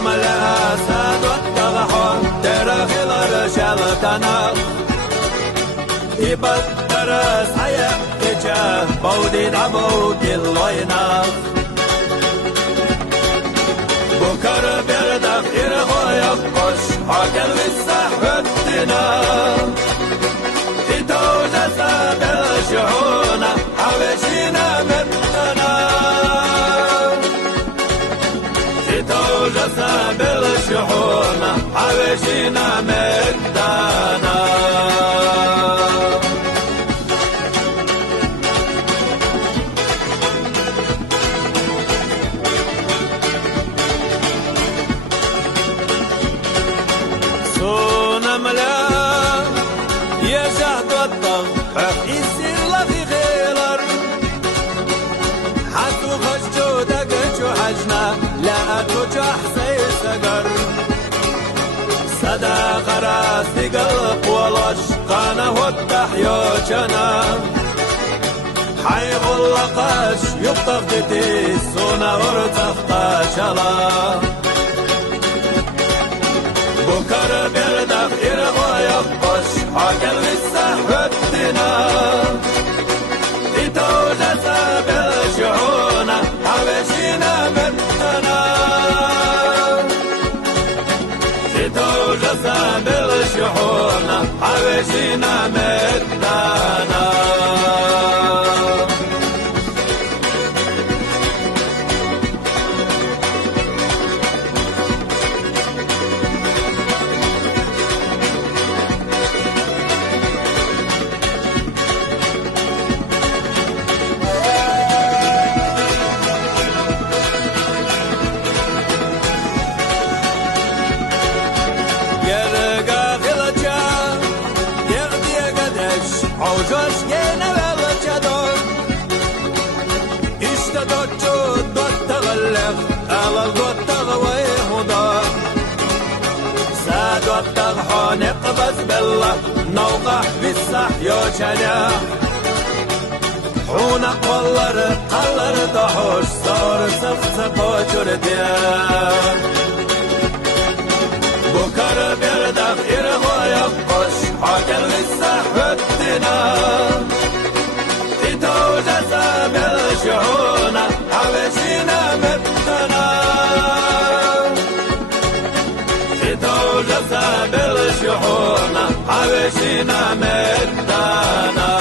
ملها ساد والتغحون ترخيل رشالتنا يبدرس حياة تجاه بودي دعبودي اللوينا بكر بردخ إرغو يقش حاكل بالسحبتنا تتوجه سابل شعونا حوشينا متنا تتوجه سابل شعونا حوشينا متنا لا تجح سيسقر صدى غراس قلب والاشقانه والتحيوشنا حيغ اللقاش يبطف تتيسونا ورتفتاشلا بكر بردخ إرغو يبقش حاكل للسحبتنا تتوجه سابل شعونا حوشينا متنا تتوجه سابل شعونا حوشينا متنا نقبض بالله نوقع بالصحيوشنا حونا قلر دهوش صار سخت بوجرديا بكر بردخ إرغو يقش حاكل بالصحبتنا تتوجه سابل شعونا حوشينا متنا تتوجه سابل شعونا حوشينا متنا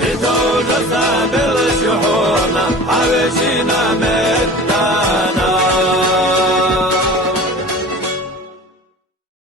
تتوجه سابل شعونا حوشينا متنا